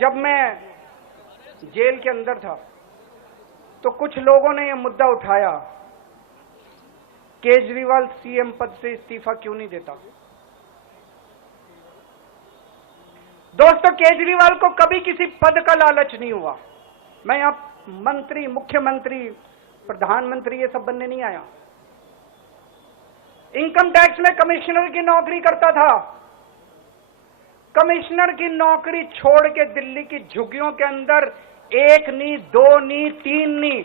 जब मैं जेल के अंदर था तो कुछ लोगों ने यह मुद्दा उठाया, केजरीवाल सीएम पद से इस्तीफा क्यों नहीं देता। दोस्तों, केजरीवाल को कभी किसी पद का लालच नहीं हुआ। मैं यहां मंत्री, मुख्यमंत्री, प्रधानमंत्री ये सब बनने नहीं आया। इनकम टैक्स में कमिश्नर की नौकरी करता था। कमिश्नर की नौकरी छोड़ के दिल्ली की झुग्गियों के अंदर 1 नहीं, 2 नहीं, 3 नहीं,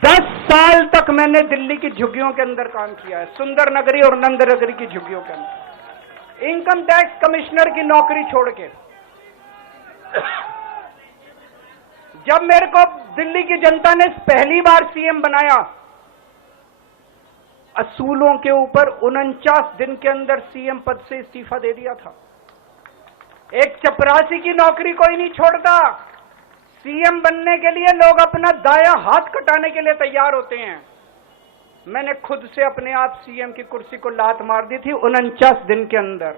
10 साल तक मैंने दिल्ली की झुग्गियों के अंदर काम किया है, सुंदर नगरी और नंद नगरी की झुग्गियों के अंदर, इनकम टैक्स कमिश्नर की नौकरी छोड़ के। जब मेरे को दिल्ली की जनता ने पहली बार सीएम बनाया, असूलों के ऊपर 49 दिन के अंदर सीएम पद से इस्तीफा दे दिया था। एक चपरासी की नौकरी कोई नहीं छोड़ता। सीएम बनने के लिए लोग अपना दायां हाथ कटाने के लिए तैयार होते हैं। मैंने खुद से अपने आप सीएम की कुर्सी को लात मार दी थी 49 दिन के अंदर।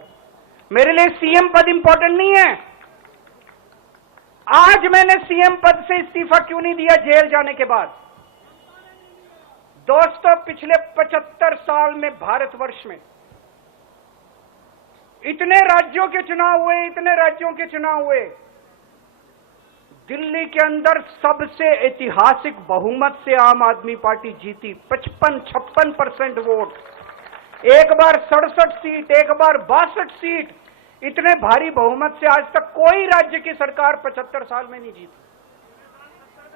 मेरे लिए सीएम पद इंपॉर्टेंट नहीं है। आज मैंने सीएम पद से इस्तीफा क्यों नहीं दिया जेल जाने के बाद? दोस्तों, पिछले 75 साल में भारतवर्ष में इतने राज्यों के चुनाव हुए, इतने राज्यों के चुनाव हुए, दिल्ली के अंदर सबसे ऐतिहासिक बहुमत से आम आदमी पार्टी जीती, 55-56% वोट। एक बार 67 सीट, एक बार 62 सीट। इतने भारी बहुमत से आज तक कोई राज्य की सरकार 75 साल में नहीं जीती।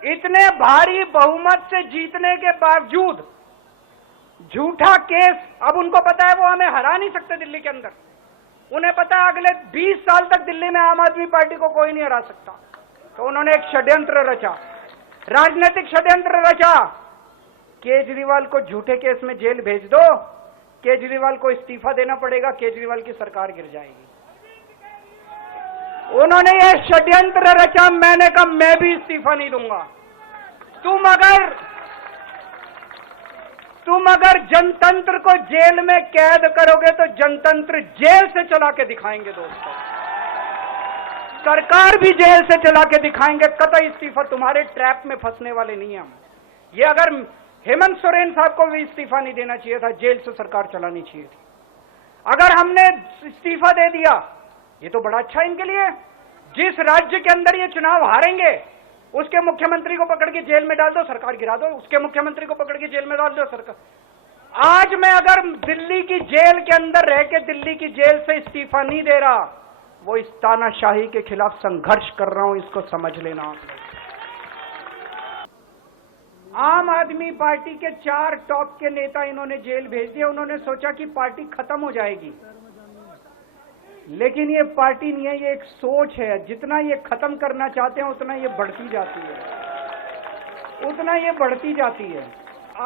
इतने भारी बहुमत से जीतने के बावजूद झूठा केस, अब उनको पता है वो हमें हरा नहीं सकते दिल्ली के अंदर। उन्हें पता है अगले 20 साल तक दिल्ली में आम आदमी पार्टी को कोई नहीं हरा सकता। तो उन्होंने एक षड्यंत्र रचा, राजनीतिक षड्यंत्र रचा। केजरीवाल को झूठे केस में जेल भेज दो, केजरीवाल को इस्तीफा देना पड़ेगा, केजरीवाल की सरकार गिर जाएगी। उन्होंने ये षड्यंत्र रचा। मैंने कहा मैं भी इस्तीफा नहीं दूंगा। तुम अगर जनतंत्र को जेल में कैद करोगे तो जनतंत्र जेल से चला के दिखाएंगे। दोस्तों, सरकार भी जेल से चला के दिखाएंगे। कतई इस्तीफा, तुम्हारे ट्रैप में फंसने वाले नहीं हम। ये अगर हेमंत सोरेन साहब को भी इस्तीफा नहीं देना चाहिए था, जेल से सरकार चलानी चाहिए थी। अगर हमने इस्तीफा दे दिया, ये तो बड़ा अच्छा इनके लिए। जिस राज्य के अंदर ये चुनाव हारेंगे उसके मुख्यमंत्री को पकड़ के जेल में डाल दो, सरकार गिरा दो। उसके मुख्यमंत्री को पकड़ के जेल में डाल दो, सरकार। आज मैं अगर दिल्ली की जेल के अंदर रह के दिल्ली की जेल से इस्तीफा नहीं दे रहा, वो इस तानाशाही के खिलाफ संघर्ष कर रहा हूं, इसको समझ लेना आप लोग। आम आदमी पार्टी के 4 टॉप के नेता इन्होंने जेल भेज दिए। उन्होंने सोचा कि पार्टी खत्म हो जाएगी, लेकिन ये पार्टी नहीं है, ये एक सोच है। जितना ये खत्म करना चाहते हैं उतना ये बढ़ती जाती है, उतना ये बढ़ती जाती है।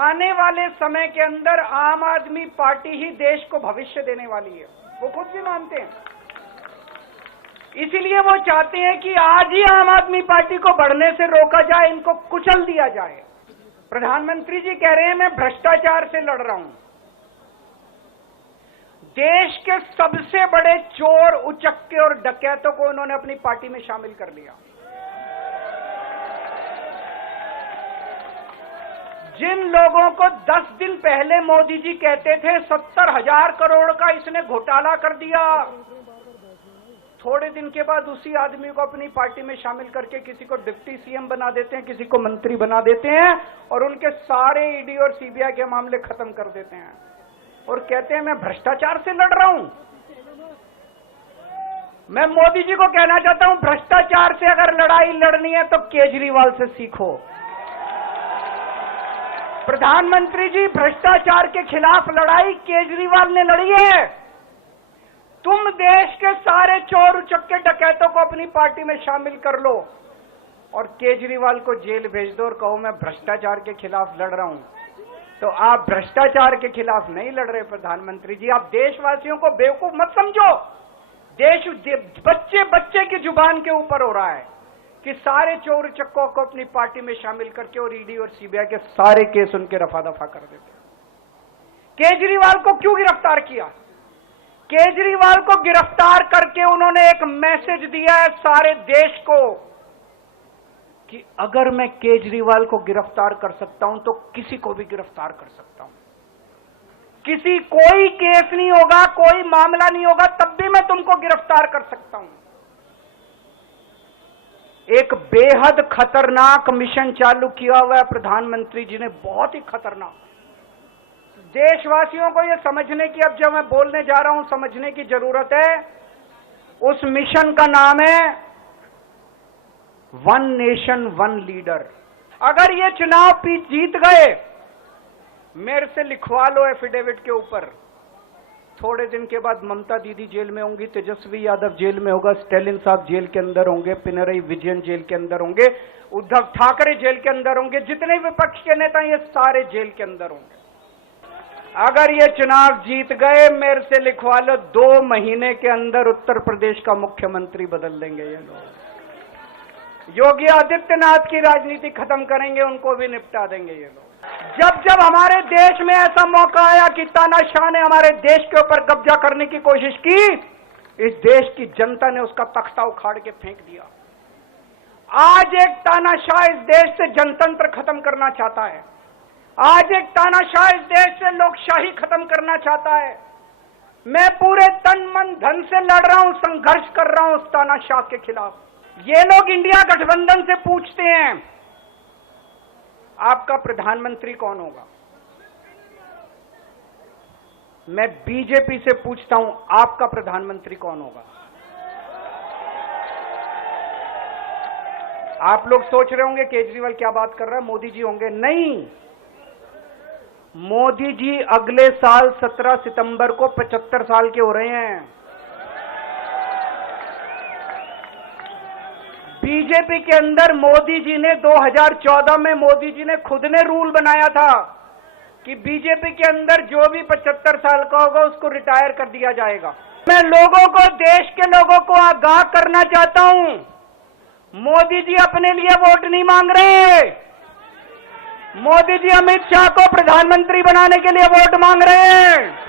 आने वाले समय के अंदर आम आदमी पार्टी ही देश को भविष्य देने वाली है, वो खुद भी मानते हैं। इसीलिए वो चाहते हैं कि आज ही आम आदमी पार्टी को बढ़ने से रोका जाए, इनको कुचल दिया जाए। प्रधानमंत्री जी कह रहे हैं मैं भ्रष्टाचार से लड़ रहा हूं। देश के सबसे बड़े चोर, उचक्के और डकैतों को उन्होंने अपनी पार्टी में शामिल कर लिया। जिन लोगों को 10 दिन पहले मोदी जी कहते थे 70,000 करोड़ का इसने घोटाला कर दिया, थोड़े दिन के बाद उसी आदमी को अपनी पार्टी में शामिल करके किसी को डिप्टी सीएम बना देते हैं, किसी को मंत्री बना देते हैं और उनके सारे ईडी और सीबीआई के मामले खत्म कर देते हैं और कहते हैं मैं भ्रष्टाचार से लड़ रहा हूं। मैं मोदी जी को कहना चाहता हूं, भ्रष्टाचार से अगर लड़ाई लड़नी है तो केजरीवाल से सीखो। प्रधानमंत्री जी, भ्रष्टाचार के खिलाफ लड़ाई केजरीवाल ने लड़ी है। तुम देश के सारे चोर उचक्के डकैतों को अपनी पार्टी में शामिल कर लो और केजरीवाल को जेल भेज दो और कहो मैं भ्रष्टाचार के खिलाफ लड़ रहा हूं। तो आप भ्रष्टाचार के खिलाफ नहीं लड़ रहे प्रधानमंत्री जी। आप देशवासियों को बेवकूफ मत समझो। देश बच्चे बच्चे की जुबान के ऊपर हो रहा है कि सारे चोर चक्कों को अपनी पार्टी में शामिल करके और ईडी और सीबीआई के सारे केस उनके रफा दफा कर देते। केजरीवाल को क्यों गिरफ्तार किया? केजरीवाल को गिरफ्तार करके उन्होंने एक मैसेज दिया है सारे देश को कि अगर मैं केजरीवाल को गिरफ्तार कर सकता हूं तो किसी को भी गिरफ्तार कर सकता हूं। कोई केस नहीं होगा, कोई मामला नहीं होगा, तब भी मैं तुमको गिरफ्तार कर सकता हूं। एक बेहद खतरनाक मिशन चालू किया हुआ है प्रधानमंत्री जी ने, बहुत ही खतरनाक। देशवासियों को यह समझने की, अब जब मैं बोलने जा रहा हूं, समझने की जरूरत है। उस मिशन का नाम है वन नेशन वन लीडर। अगर ये चुनाव जीत गए, मेरे से लिखवा लो एफिडेविट के ऊपर, थोड़े दिन के बाद ममता दीदी जेल में होंगी, तेजस्वी यादव जेल में होगा, स्टैलिन साहब जेल के अंदर होंगे, पिनरई विजयन जेल के अंदर होंगे, उद्धव ठाकरे जेल के अंदर होंगे, जितने विपक्ष के नेता ये सारे जेल के अंदर होंगे। अगर ये चुनाव जीत गए, मेरे से लिखवा लो, 2 महीने के अंदर उत्तर प्रदेश का मुख्यमंत्री बदल देंगे ये लोग। योगी आदित्यनाथ की राजनीति खत्म करेंगे, उनको भी निपटा देंगे ये लोग। जब जब हमारे देश में ऐसा मौका आया कि तानाशाह ने हमारे देश के ऊपर कब्जा करने की कोशिश की, इस देश की जनता ने उसका तख्ता उखाड़ के फेंक दिया। आज एक तानाशाह इस देश से जनतंत्र खत्म करना चाहता है। आज एक तानाशाह इस देश से लोकशाही खत्म करना चाहता है। मैं पूरे तन मन धन से लड़ रहा हूं, संघर्ष कर रहा हूं उस तानाशाह के खिलाफ। ये लोग इंडिया गठबंधन से पूछते हैं आपका प्रधानमंत्री कौन होगा। मैं बीजेपी से पूछता हूं आपका प्रधानमंत्री कौन होगा। आप लोग सोच रहे होंगे केजरीवाल क्या बात कर रहा है, मोदी जी होंगे। नहीं, मोदी जी अगले साल 17 सितंबर को 75 साल के हो रहे हैं। बीजेपी के अंदर मोदी जी ने 2014 में मोदी जी ने खुद ने रूल बनाया था कि बीजेपी के अंदर जो भी 75 साल का होगा उसको रिटायर कर दिया जाएगा। मैं लोगों को, देश के लोगों को आगाह करना चाहता हूं, मोदी जी अपने लिए वोट नहीं मांग रहे। मोदी जी अमित शाह को प्रधानमंत्री बनाने के लिए वोट मांग रहे हैं।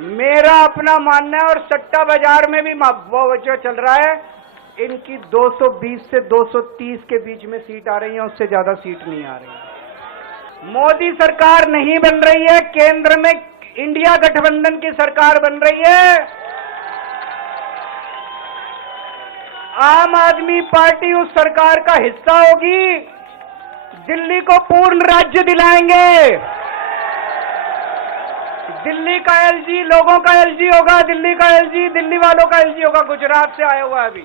मेरा अपना मानना है, और सट्टा बाजार में भी वो जो चल रहा है, इनकी 220 से 230 के बीच में सीट आ रही है, उससे ज्यादा सीट नहीं आ रही है। मोदी सरकार नहीं बन रही है, केंद्र में इंडिया गठबंधन की सरकार बन रही है। आम आदमी पार्टी उस सरकार का हिस्सा होगी। दिल्ली को पूर्ण राज्य दिलाएंगे। दिल्ली का एलजी लोगों का एलजी होगा, दिल्ली का एलजी दिल्ली वालों का एलजी होगा। गुजरात से आया हुआ है अभी।